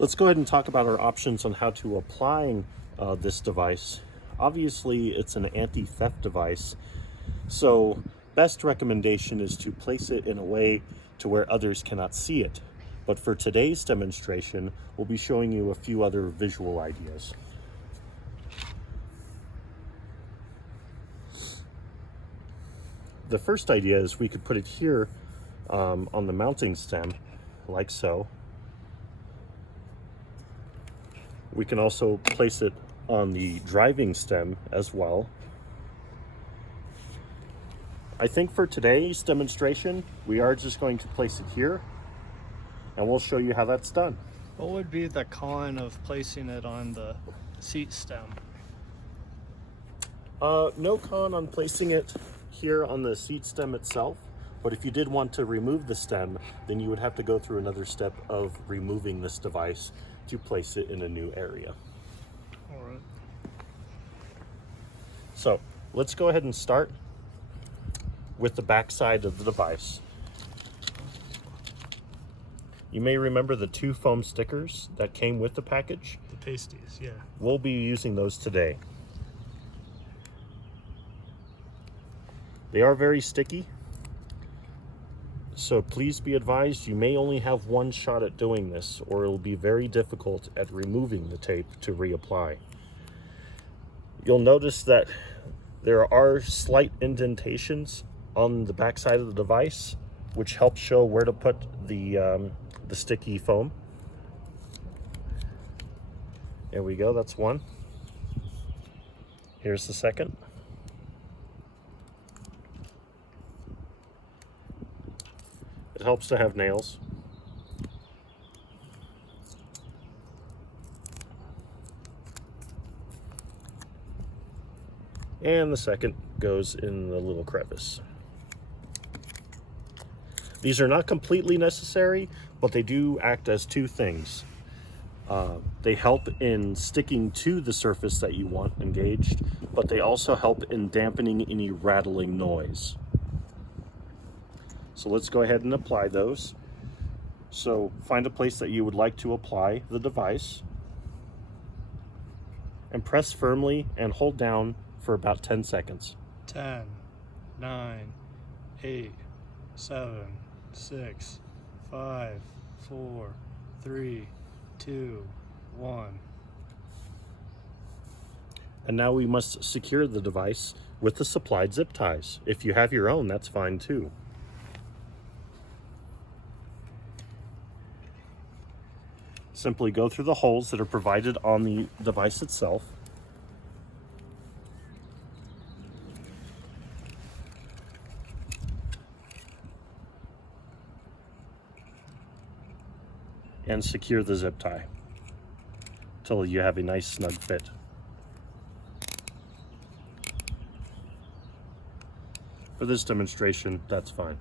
Let's go ahead and talk about our options on how to apply this device. Obviously, it's an anti-theft device, so best recommendation is to place it in a way to where others cannot see it. But for today's demonstration, we'll be showing you a few other visual ideas. The first idea is we could put it here on the mounting stem, like so. We can also place it on the driving stem as well. I think for today's demonstration, we are just going to place it here, and we'll show you how that's done. What would be the con of placing it on the seat stem? No con on placing it here on the seat stem itself, but if you did want to remove the stem, then you would have to go through another step of removing this device to place it in a new area. All right. So let's go ahead and start with the back side of the device. You may remember the 2 foam stickers that came with the package. The pasties, yeah. We'll be using those today. They are very sticky, so please be advised you may only have one shot at doing this, or it'll be very difficult at removing the tape to reapply. You'll notice that there are slight indentations on the back side of the device, which helps show where to put the sticky foam. There we go, that's one. Here's the second. It helps to have nails. And the second goes in the little crevice. These are not completely necessary, but they do act as 2 things. They help in sticking to the surface that you want engaged, but they also help in dampening any rattling noise. So let's go ahead and apply those. So find a place that you would like to apply the device and press firmly and hold down for about 10 seconds. 10, 9, 8, 7, 6, 5, 4, 3, 2, 1. And now we must secure the device with the supplied zip ties. If you have your own, that's fine too. Simply go through the holes that are provided on the device itself. And secure the zip tie until you have a nice snug fit. For this demonstration, that's fine.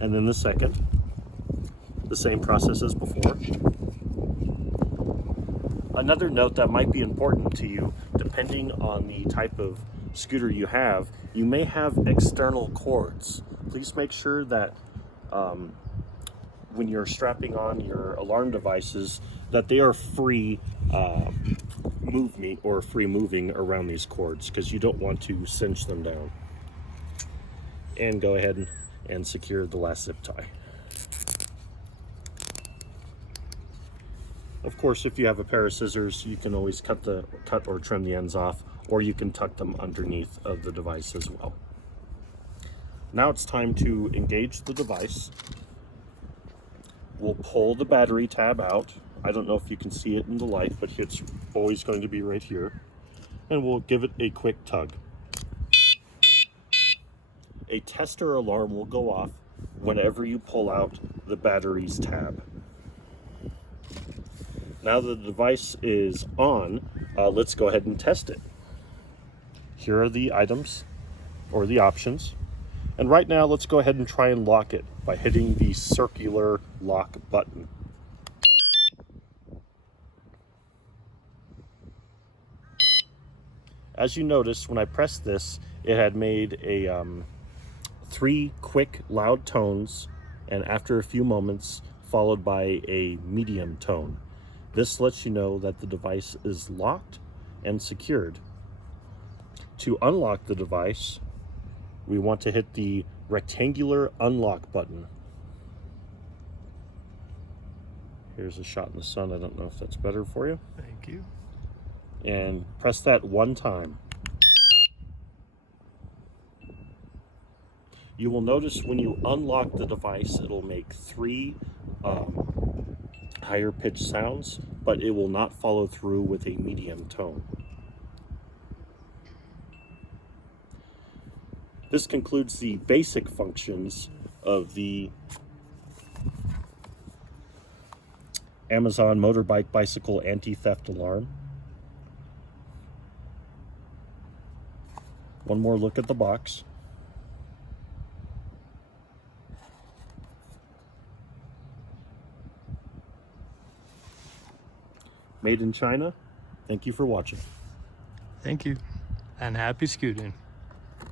And then the second, the same process as before. Another note that might be important to you, depending on the type of scooter you have, you may have external cords. Please make sure that when you're strapping on your alarm devices, that they are free moving around these cords, because you don't want to cinch them down. And go ahead and secure the last zip tie. Of course, if you have a pair of scissors, you can always cut or trim the ends off, or you can tuck them underneath of the device as well. Now it's time to engage the device. We'll pull the battery tab out. I don't know if you can see it in the light, but it's always going to be right here. And we'll give it a quick tug. A tester alarm will go off whenever you pull out the battery's tab. Now that the device is on, let's go ahead and test it. Here are the items, or the options. And right now, let's go ahead and try and lock it by hitting the circular lock button. As you notice, when I pressed this, it had made a 3 quick, loud tones, and after a few moments, followed by a medium tone. This lets you know that the device is locked and secured. To unlock the device, we want to hit the rectangular unlock button. Here's a shot in the sun. I don't know if that's better for you. Thank you. And press that 1 time. You will notice when you unlock the device, it'll make 3 higher pitched sounds, but it will not follow through with a medium tone. This concludes the basic functions of the Amazon motorbike bicycle anti-theft alarm. One more look at the box. Made in China. Thank you for watching. Thank you. And happy scooting.